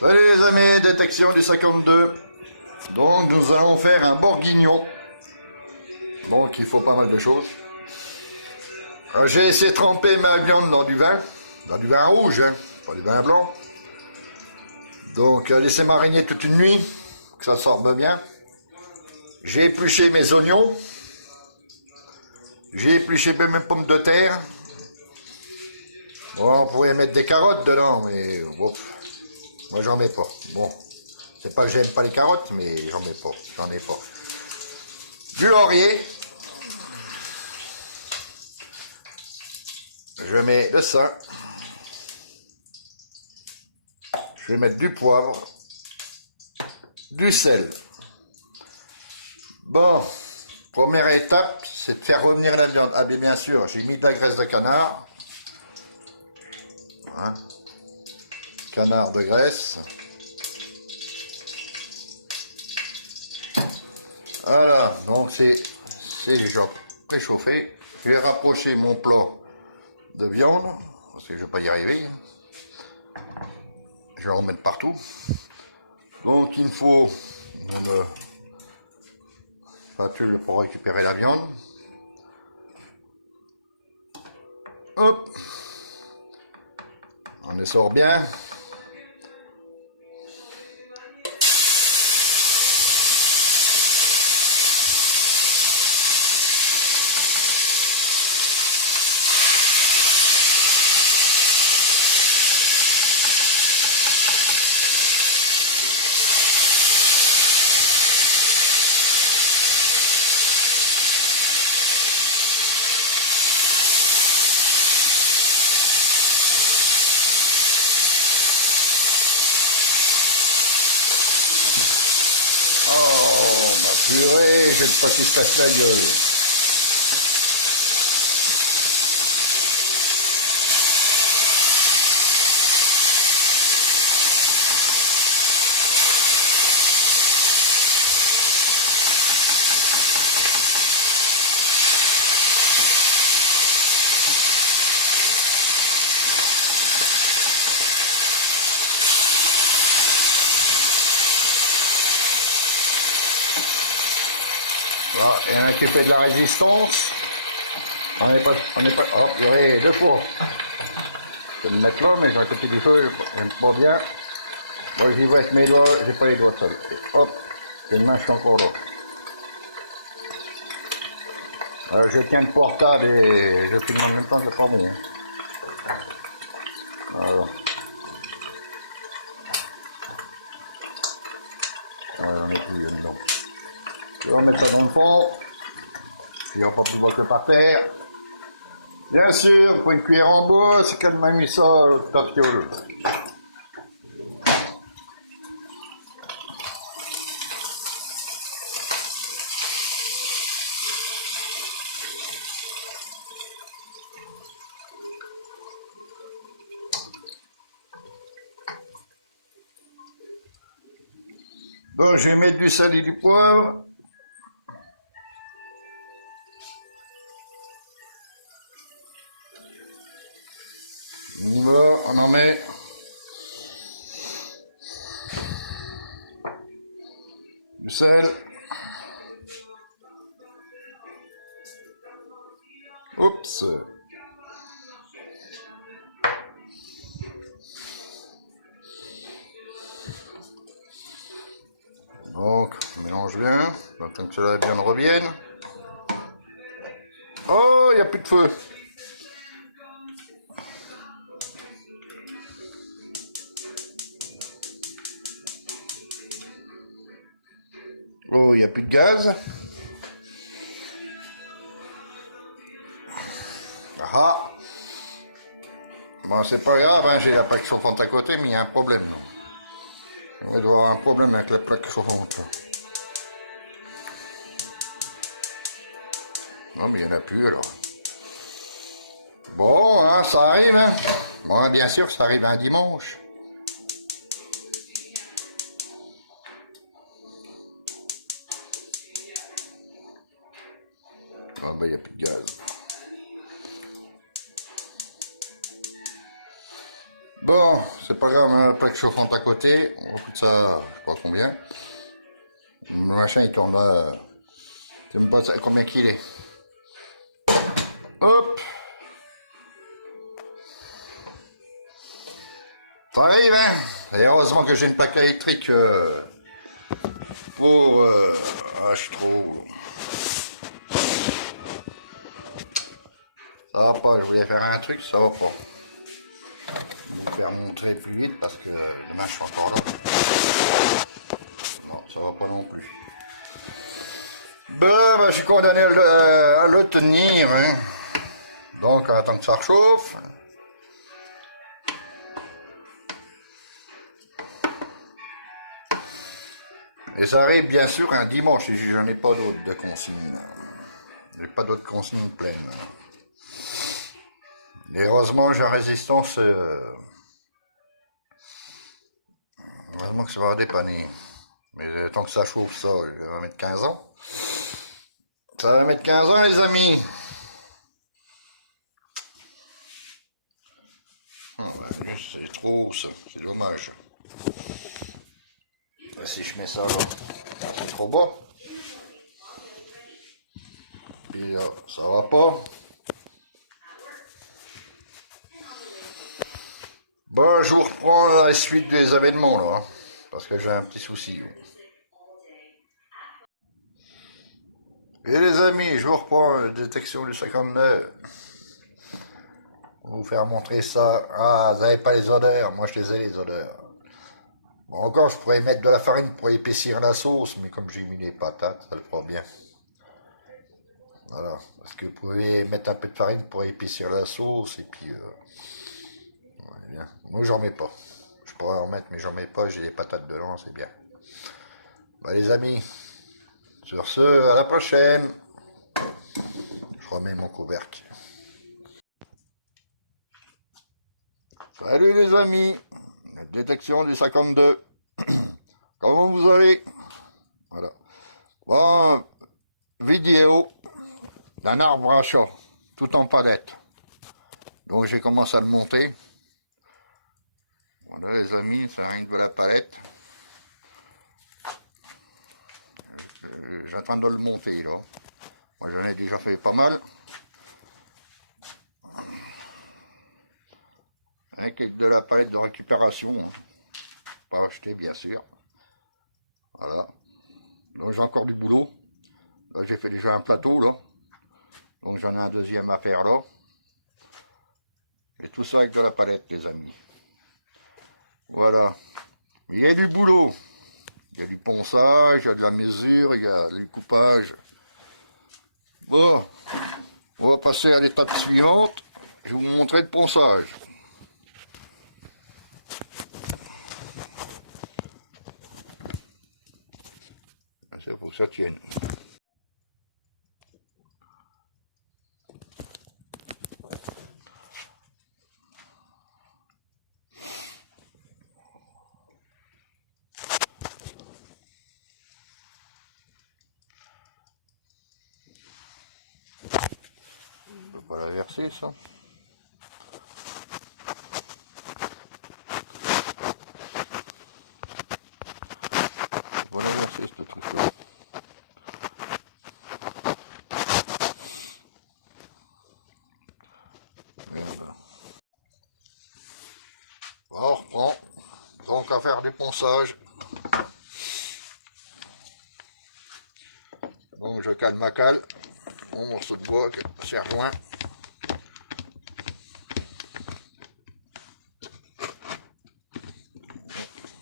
Salut les amis, détection du 52. Donc nous allons faire un bourguignon. Donc il faut pas mal de choses. J'ai laissé tremper ma viande dans du vin rouge, hein, pas du vin blanc. Donc laissé mariner toute une nuit, que ça sorte bien. J'ai épluché mes oignons. J'ai épluché mes pommes de terre. Bon, on pourrait mettre des carottes dedans, mais bon, moi j'en mets pas. Bon, c'est pas que j'aime pas les carottes, mais j'en mets pas, j'en ai pas. Du laurier. Je mets de ça. Je vais mettre du poivre, du sel. Bon, première étape, c'est de faire revenir la viande. Ah bien sûr, j'ai mis de la graisse de canard. Hein. Canard de graisse. Voilà, donc c'est déjà préchauffé. Je vais rapprocher mon plat de viande, parce que je ne vais pas y arriver. Je vais en mettre partout. Donc il me faut une spatule pour récupérer la viande. Hop, on essore bien. Purée, j'ai pas qui se fasse la gueule. Voilà, et un qui fait de la résistance. On n'est pas, oh purée, deux fois. Je vais le mettre là, mais j'ai un côté du feu, j'aime pas bien. Moi j'y vais avec mes doigts, j'ai pas les doigts seuls. Hop, j'ai une main, je suis encore là. Je tiens le portable et je filme en même temps, je prends mon. Voilà. Voilà, on est plus dedans. Je vais remettre ça dans le fond. Puis on prend tout le boîte par terre. Bien sûr, pour une cuillère en bois, c'est qu'elle m'a mis ça tout à fiole. Donc je vais mettre du sel et du poivre. Voilà, on en met. Du sel. Oups. Donc, on mélange bien. Tant que cela bien revienne. Oh, il n'y a plus de feu. Oh, il n'y a plus de gaz. Ah. Bon, c'est pas grave, hein, j'ai la plaque chauffante à côté, mais il y a un problème. Il doit y avoir un problème avec la plaque chauffante. Non, mais il n'y en a plus alors. Bon, hein, ça arrive, hein. Bon, bien sûr, ça arrive un dimanche. Ah, ben, il n'y a plus de gaz. Bon, c'est pas grave, un plaque chauffante à côté, on va foutre ça, je sais pas combien. Le machin il tourne là, je sais même pas combien qu'il est. Hop! Ça arrive, hein? Et heureusement que j'ai une plaque électrique pour... je suis trop... Ça va pas, je voulais faire un truc, ça va pas. Je vais faire montrer plus vite parce que le match est encore là. Non, ça va pas non plus. Ben, je suis condamné à le tenir. Hein. Donc, on attend que ça chauffe. Et ça arrive bien sûr un dimanche, si j'en ai pas d'autres de consignes. J'ai pas d'autres consignes pleines. Et heureusement, j'ai la résistance. Heureusement que ça va dépanner. Mais tant que ça chauffe, ça va mettre 15 ans. Ça va mettre 15 ans, les amis. C'est trop haut, ça. C'est dommage. Si je mets ça là, c'est trop bas. Puis là, ça va pas. Bon, je vous reprends la suite des événements là, parce que j'ai un petit souci. Et les amis, je vous reprends la détection du 59. Pour vous faire montrer ça. Ah, vous n'avez pas les odeurs, moi je les ai les odeurs. Bon, encore, je pourrais mettre de la farine pour épaissir la sauce, mais comme j'ai mis des patates, ça le fera bien. Voilà, parce que vous pouvez mettre un peu de farine pour épaissir la sauce, et puis... bien. Moi, j'en mets pas. Je pourrais en mettre, mais j'en mets pas, j'ai des patates dedans, c'est bien. Bah, les amis, sur ce, à la prochaine. Je remets mon couvercle. Salut les amis, détection du 52. Comment vous allez? Voilà. Bon, vidéo d'un arbre à chat, tout en palette. Donc j'ai commencé à le monter. Voilà les amis, ça arrive de la palette. J'attends de le monter là. Moi j'en ai déjà fait pas mal. Avec de la palette de récupération. Pas acheté bien sûr. Voilà. Donc j'ai encore du boulot. Là j'ai fait déjà un plateau là. Donc j'en ai un deuxième à faire là. Et tout ça avec de la palette les amis. Voilà. Mais il y a du boulot. Il y a du ponçage, il y a de la mesure, il y a du coupage. Bon. On va passer à l'étape suivante. Je vais vous montrer le ponçage. C'est pour que ça tienne. Je peux pas la verser ça. Voilà, verser ce truc-là. On reprend. Donc à faire du ponçage. Donc je cale ma cale. Mon morceau de bois qui s'est rejoint.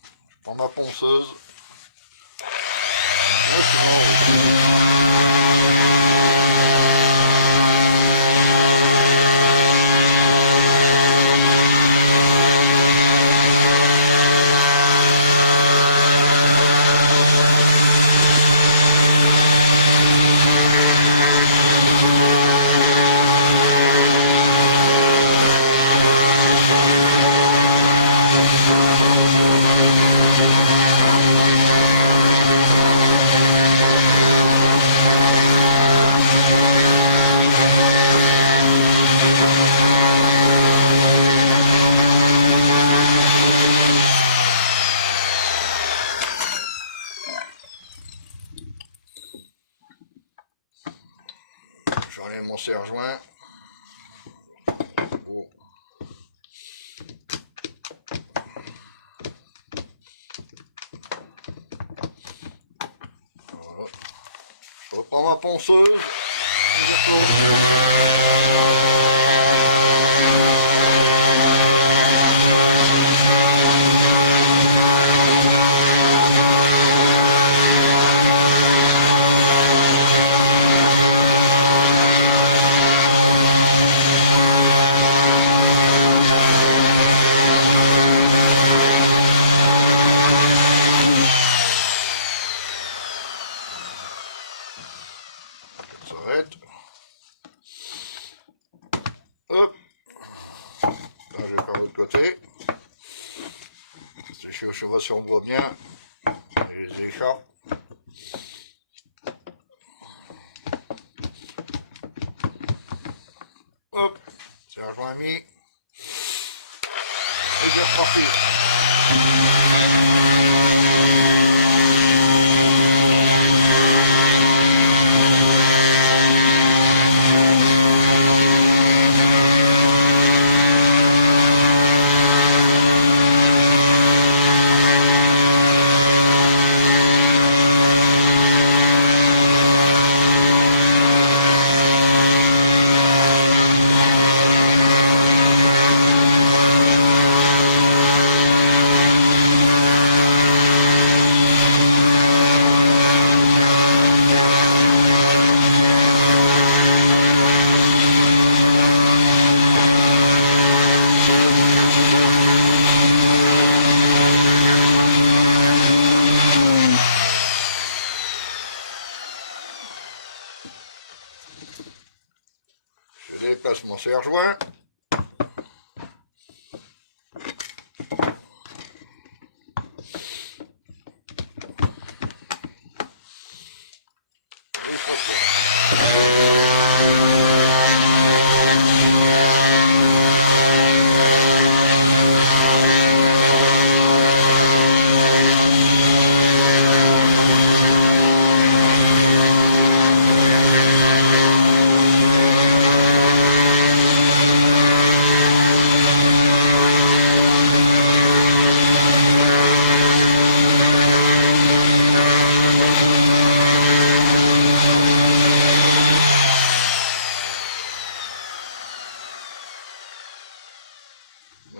Je prends ma ponceuse. serre-joint. Voilà. Je reprends ma ponceuse. S'arrête. Hop. Là, je vais faire l'autre côté. Je sais pas si on voit bien les écharpes. Hop, serre-joint mis. Et c'est reparti. Je déplace mon serre-joint.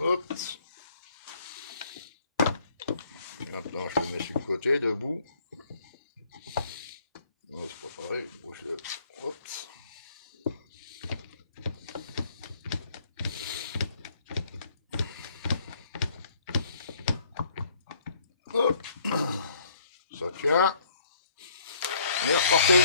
Hop. Maintenant, je le mets sur le côté, debout. Non, c'est pas pareil, je bouge le. Hop. Hop. Ça tient. Et reparti.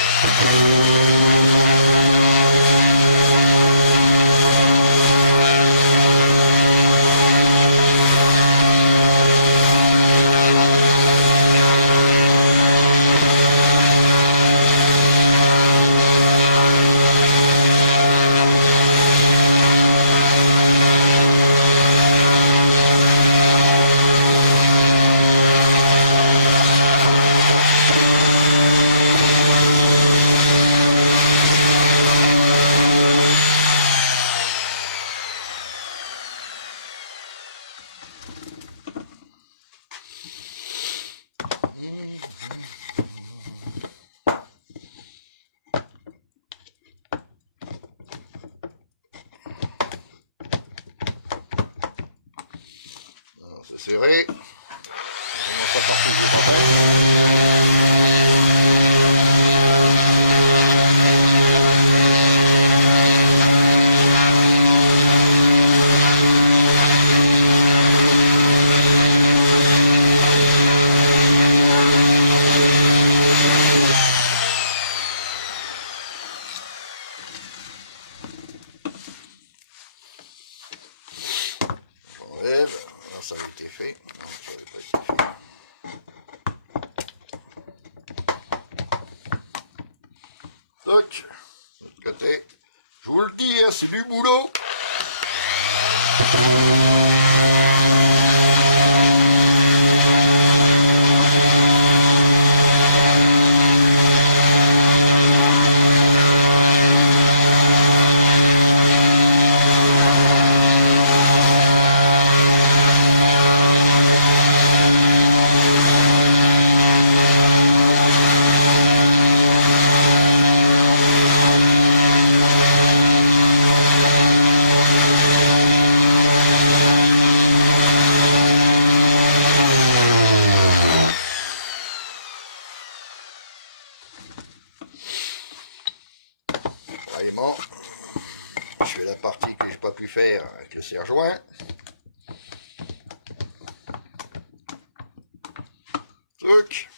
C'est serré. J'enlève. Alors ça a été fait. Non, ça n'avait pas été fait. Toc. De l'autre côté. Je vous le dis, hein, c'est du boulot. s'y rejoint. Truc.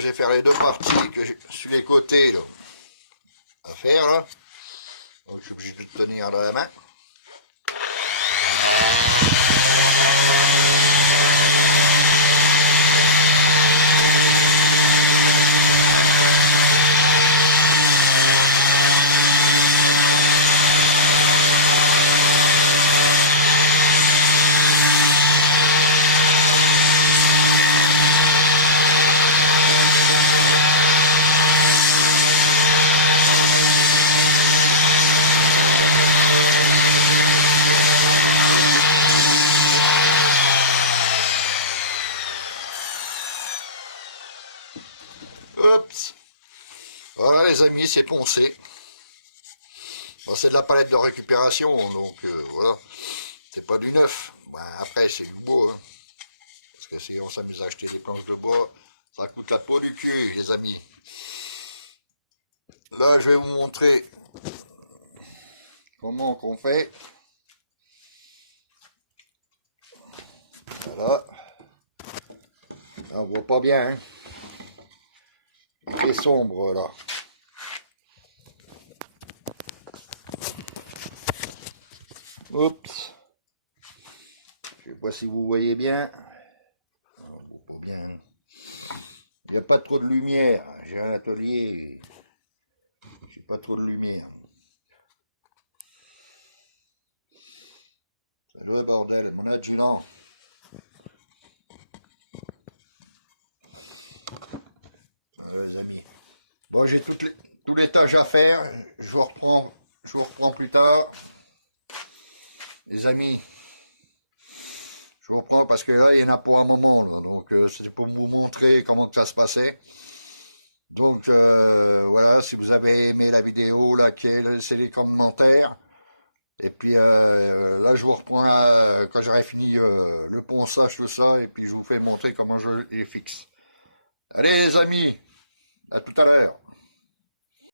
Je vais faire les deux parties que j'ai sur les côtés là, à faire là. Donc, je suis obligé de le tenir dans la main. Oups. Voilà les amis, c'est poncé. Bon, c'est de la palette de récupération, donc voilà. C'est pas du neuf. Ben, après c'est du beau, hein. Parce que si on s'amuse à acheter des planches de bois, ça coûte la peau du cul, les amis. Là, je vais vous montrer comment qu'on fait. Voilà. Là, on voit pas bien, hein. Il fait sombre là. Oups. Je sais pas si vous voyez bien. Non, on voit pas bien. Il n'y a pas trop de lumière. J'ai un atelier. J'ai pas trop de lumière. C'est le bordel, mon adjudant. Voilà les amis. Bon, j'ai tous les tâches à faire. Je vous reprends plus tard. Les amis, je vous reprends parce que là, il y en a pour un moment. Là, donc, c'est pour vous montrer comment ça se passait. Donc, voilà, si vous avez aimé la vidéo, likez, laissez les commentaires. Et puis, là, je vous reprends quand j'aurai fini le ponçage, tout ça. Et puis, je vous fais montrer comment je les fixe. Allez, les amis, à tout à l'heure.